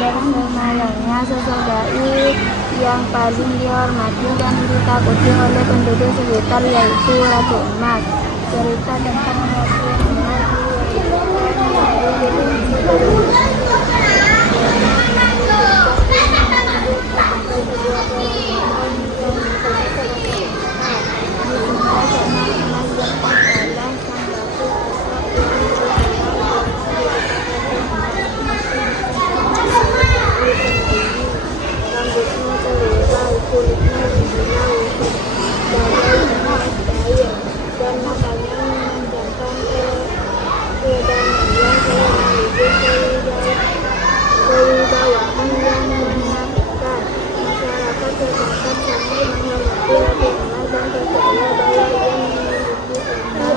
Bersemayamnya sesaudari yang paling dihormati dan ditakuti oleh penduduk sekitar, yaitu Ratu Emas. Cerita tentang Ratu Emas rambutnya terurai, kulitnya berkilau, dadanya cair, dan matanya memanjangkan kedamaian sekaligus kewibawaan yang menakutkan. Masyarakat setempat sangat menghormati Ratu Emas dan percaya bahwa ia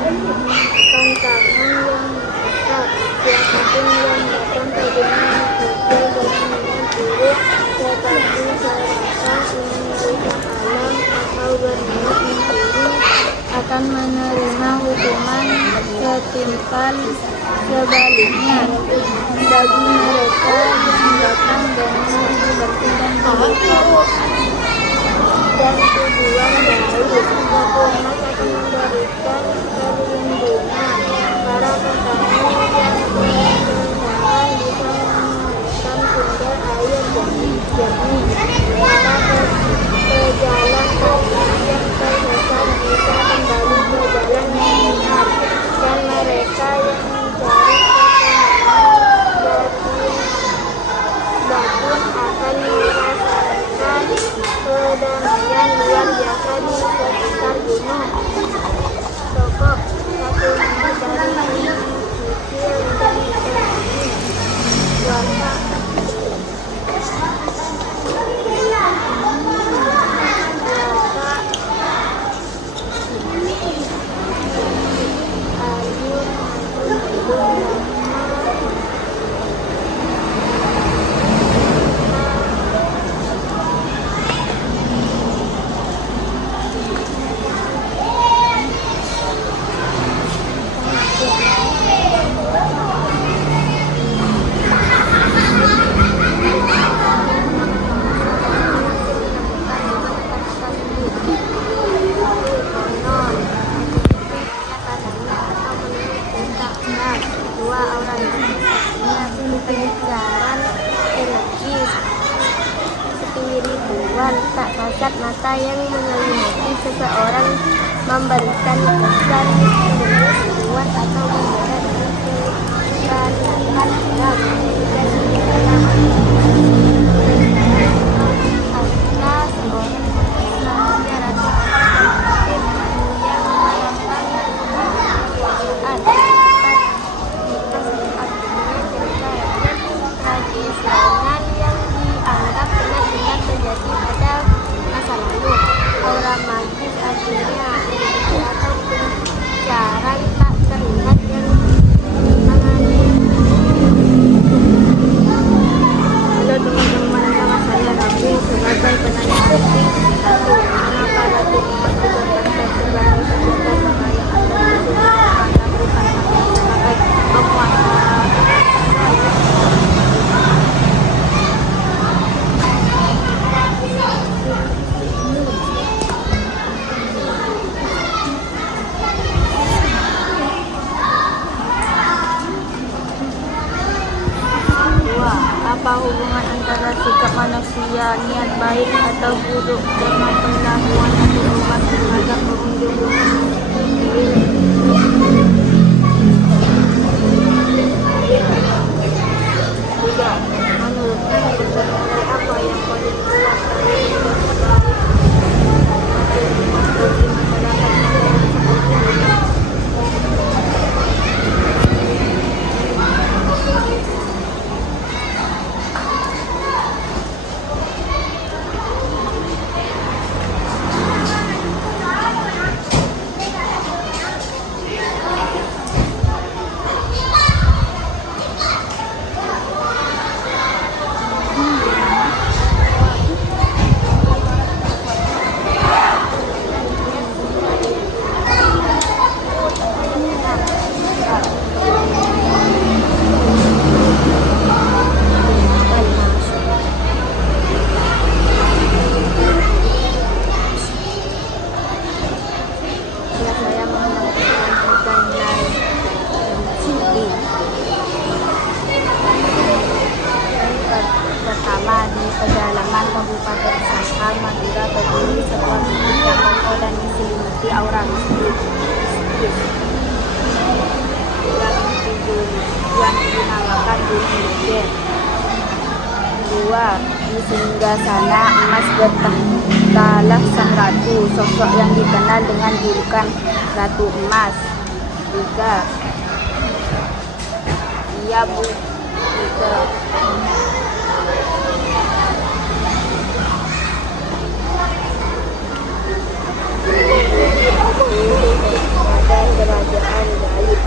memiliki tantangan yang besar. Siapapun yang datang ke gunung Kidul dengan niat buruk, seperti serakah ingin merusak alam atau berniat mencuri, akan menerima hukuman setimpal. Sebaliknya, bagi mereka yang datang dengan hati bersih dan tulus dan tujuan baik, Ratu Emas akan memberikan perlindungan. Para tetamu yang berkenalan bisa menemukan sumber air jernih. Para pejalan kaki yang tersesat bisa kembali ke jalan yang benar, dan mereka yang mencari batin akan merasakan kedamaian luar biasa di sekitar gunung. Tokoh Ratu Emas dari kecil dan dewasa. Spiritual tak kasat mata yang menyelimuti seseorang, memberikan kesan misterius kuat atau berbeda dengan kebanyakan orang. Aura magis artinya atau pencarian tak terlihat yang Halo teman-teman, nama saya Rafi sebagai penanya penting. Mengapa Ratu Emas digambarkan sebagai sosok bangga yang akan melakukan sebagai penguasa? Apa hubungan antara sikap manusia, niat baik atau buruk, dengan perlakuan Ratu Emas terhadap pengunjung gunung Kidul? Tidak. Menurutnya, sebenarnya apa yang paling kuat dari sikap baik Ratu Emas bagi masyarakat yang seperti seperti aura mistis yang dinamakan bumi legend. 2. Di singgasana emas bertahtalah sang ratu, sosok yang dikenal dengan julukan Ratu Emas. 3. Ia juga pada kerajaan gaib.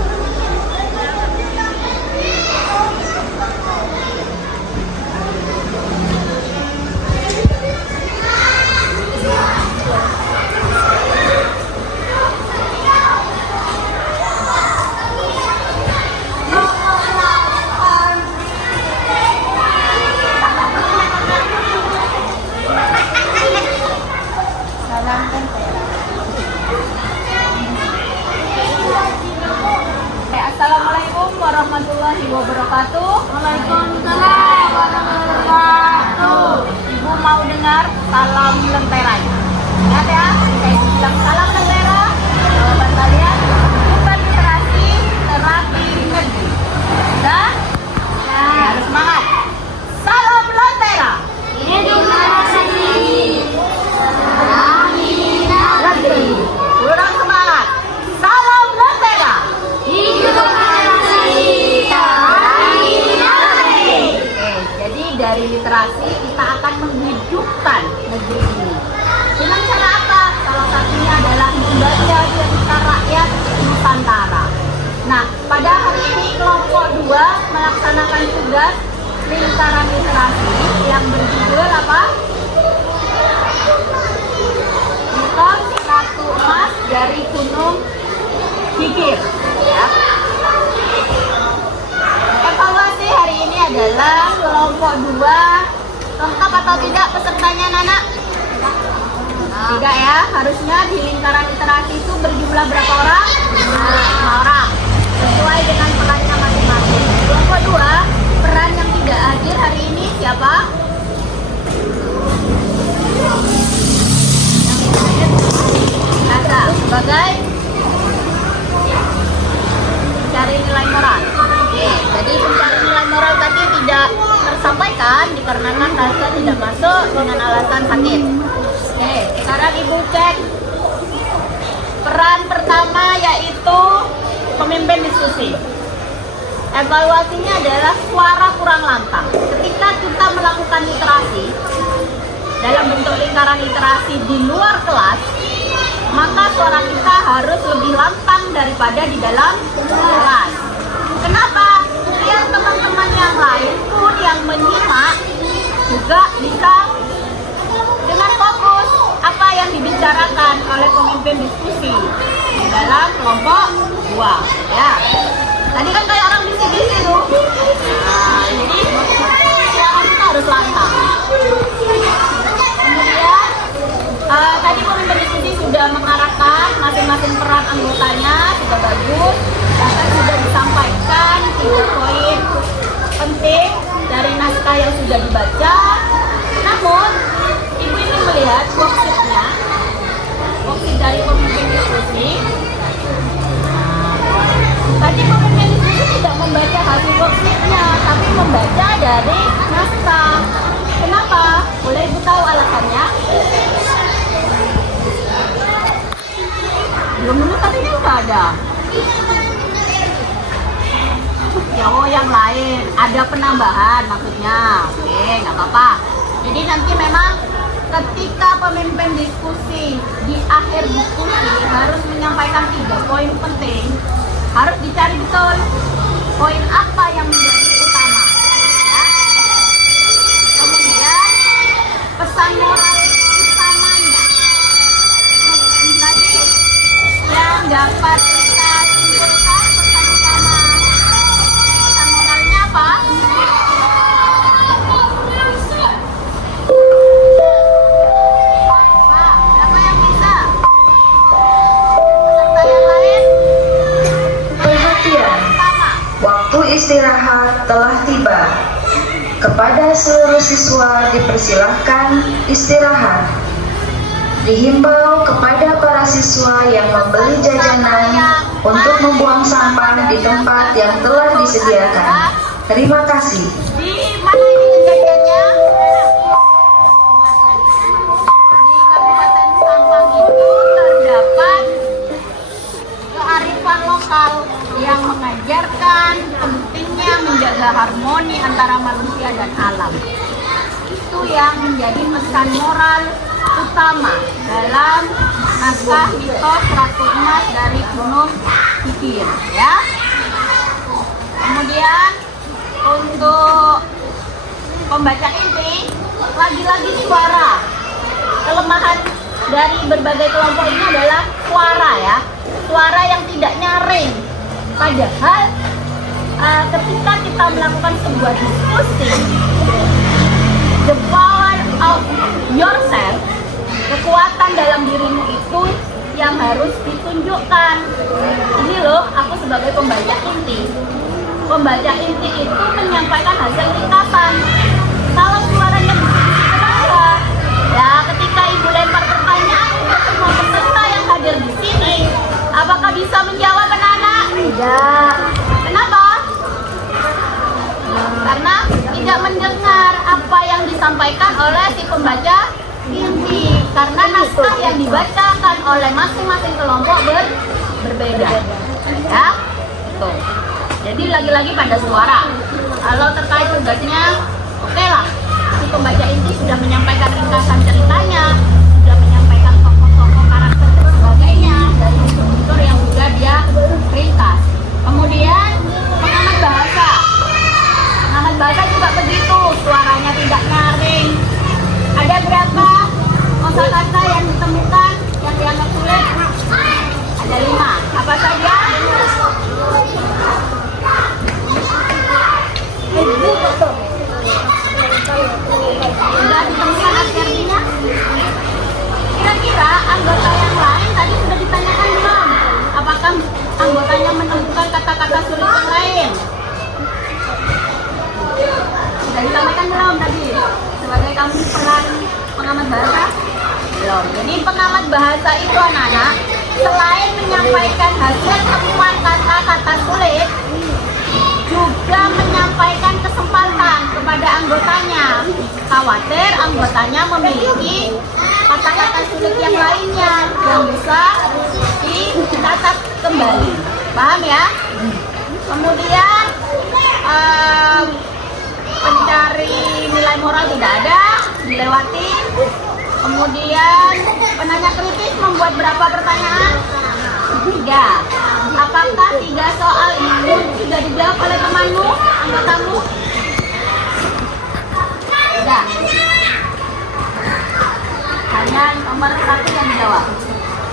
Assalamualaikum warahmatullahi wabarakatuh. Waalaikumsalam warahmatullahi wabarakatuh. Ibu mau dengar salam lentera? Ingat ya, saya bilang salam lentera. Jawaban kalian bukan literasi, terapi negeri. Sudah? Ya, harus semangat. Salam lentera. Hidup literasi. Negeri. Kurang semangat. Salam lentera. Hidup. Jadi dari literasi kita akan menghidupkan negeri ini. Dengan cara apa? Salah satunya adalah membaca cerita rakyat Nusantara. Nah, pada hari ini kelompok 2 melaksanakan tugas lingkaran literasi yang berjudul apa? Mitos Ratu Emas dari Gunung Gigir. Ya. Evaluasi hari ini adalah kelompok 2 lengkap atau tidak pesertanya, Nana? Tidak ya, harusnya di lingkaran literasi itu berjumlah berapa orang? 5 orang, sesuai dengan perannya masing-masing. Kelompok 2, peran yang tidak hadir hari ini siapa? Nasa, sebagai mencari nilai moral. Oke, jadi pencari nilai moral tadi tidak tersampaikan dikarenakan Nasa tidak masuk dengan alasan sakit. Oke, sekarang Ibu cek peran pertama yaitu pemimpin diskusi. Evaluasinya adalah suara kurang lantang. Ketika kita melakukan literasi dalam bentuk lingkaran literasi di luar kelas, maka suara kita harus lebih lantang daripada di dalam kelas. Kenapa? Biar teman-teman yang lain pun yang menyimak juga bisa dengan fokus apa yang dibicarakan oleh pemimpin diskusi di dalam kelompok 2. Ya, tadi kan kayak orang bisik-bisik tuh. Nah, jadi suara kita harus lantang. Kemudian tadi pemimpin diskusi sudah mengarahkan masing-masing peran anggotanya, sudah bagus. Bahkan sudah disampaikan 3 poin penting dari naskah yang sudah dibaca. Namun, Ibu ingin melihat worksheet-nya, worksheet dari pemimpin diskusi. Tadi pemimpin diskusi tidak membaca hasil worksheet-nya, tapi membaca dari naskah. Kenapa? Boleh Ibu tahu alasannya? Belum dulu tadi kan nggak ada. Ya, oh yang lain ada penambahan maksudnya. Oke, nggak apa-apa. Jadi nanti memang ketika pemimpin diskusi di akhir diskusi harus menyampaikan 3 poin penting, harus dicari betul poin apa yang menjadi utama. Ya. Kemudian pesan moral utamanya. Tadi yang dapat kita simpulkan pesan utama. Pesan moralnya apa? Siapa yang bisa? Peserta yang lain? Perhatian, waktu istirahat telah tiba. Kepada seluruh siswa dipersilahkan istirahat. Dihimbau kepada para mahasiswa yang membeli jajanan untuk membuang sampah di tempat yang telah disediakan. Terima kasih. Di mana ini jajannya? Di Kabupaten Sampang itu terdapat kearifan lokal yang mengajarkan pentingnya menjaga harmoni antara manusia dan alam. Itu yang menjadi pesan moral utama dalam naskah mitos Ratu Emas dari Gunung Kidul, ya. Kemudian untuk pembaca inti, lagi-lagi suara. Kelemahan dari berbagai kelompok ini adalah suara, ya. Suara yang tidak nyaring. Padahal ketika kita melakukan sebuah diskusi, the power of yourself, kekuatan dalam dirimu itu yang harus ditunjukkan. Ini loh, aku sebagai pembaca inti. Pembaca inti itu menyampaikan hasil ringkasan. Kalau suaranya kenapa? Ya, ketika ibu lempar pertanyaan untuk semua peserta yang hadir di sini, apakah bisa menjawab anak-anak? Tidak. Kenapa? Karena tidak mendengar apa yang disampaikan oleh si pembaca inti. Karena naskah yang dibacakan oleh masing-masing kelompok berbeda. Ya, tuh. Jadi lagi-lagi pada suara. Kalau terkait tugasnya, oke lah. Si pembaca inti sudah menyampaikan ringkasan ceritanya, sudah menyampaikan tokoh-tokoh karakter dan sebagainya dari unsur yang sudah dia ringkas. Kemudian pengamat bahasa. Pengamat bahasa juga begitu, suaranya tidak nyaring. Ada berapa kosakata yang ditemukan yang dianggap sulit? Ada 5. Apa saja? Sudah ditemukan arti-artinya? Kira-kira anggota yang lain tadi sudah ditanyakan belum? Apakah anggotanya menemukan kata-kata sulit yang lain? Sudah disampaikan belum tadi? Sebagai kamu peran pengamat bahasa? Belum. Jadi pengamat bahasa itu anak-anak, selain menyampaikan hasil temuan kata-kata sulit, juga menyampaikan kesempatan kepada anggotanya. Khawatir anggotanya memiliki kata-kata sulit yang lainnya yang bisa dicatat kembali. Paham ya? Kemudian pencari nilai moral tidak ada, dilewati. Kemudian penanya kritis membuat berapa pertanyaan? 3. Apakah 3 soal itu sudah dijawab oleh temanmu, anggotamu? Tidak. Hanya nomor 1 yang dijawab.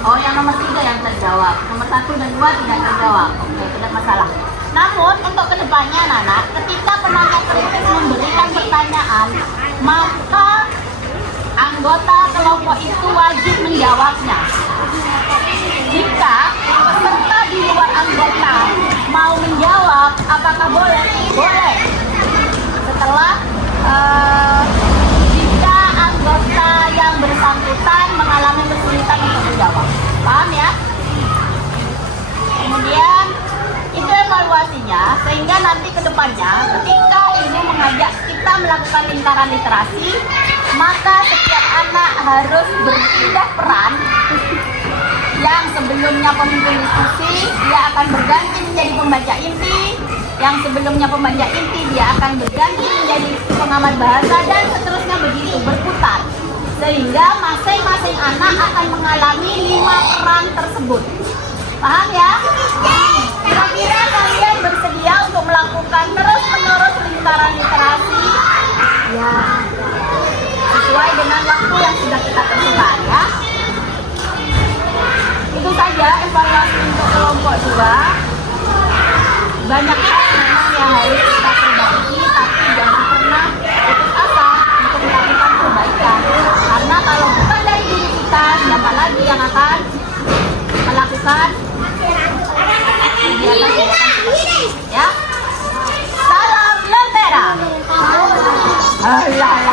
Oh, yang nomor 3 yang terjawab. Nomor 1 dan 2 tidak terjawab. Oke, tidak masalah. Namun untuk kedepannya anak-anak, ketika penanya kritis memberikan pertanyaan, maka anggota kelompok itu wajib menjawabnya. Jika peserta di luar anggota mau menjawab, apakah boleh? Boleh. Setelah jika anggota yang bersangkutan mengalami kesulitan untuk menjawab. Paham ya? Kemudian itu evaluasinya, sehingga nanti ke depannya ketika ibu mengajak kita melakukan lingkaran literasi, maka setiap anak harus berpindah peran. Yang sebelumnya pemimpin diskusi, dia akan berganti menjadi pembaca inti. Yang sebelumnya pembaca inti, dia akan berganti menjadi pengamat bahasa, dan seterusnya begitu, berputar. Sehingga masing-masing anak akan mengalami 5 peran tersebut. Paham ya? Kira-kira kalian bersedia untuk melakukan terus-menerus lingkaran literasi? Ya. Sesuai dengan waktu yang sudah kita tentukan ya. Itu saja evaluasi untuk kelompok 2. Banyak hal memang yang harus kita perbaiki, tapi jangan pernah putus asa untuk melakukan perbaikan. Karena kalau bukan dari diri kita, siapa lagi yang akan melakukan kegiatan ya? Salam Lentera. Allah.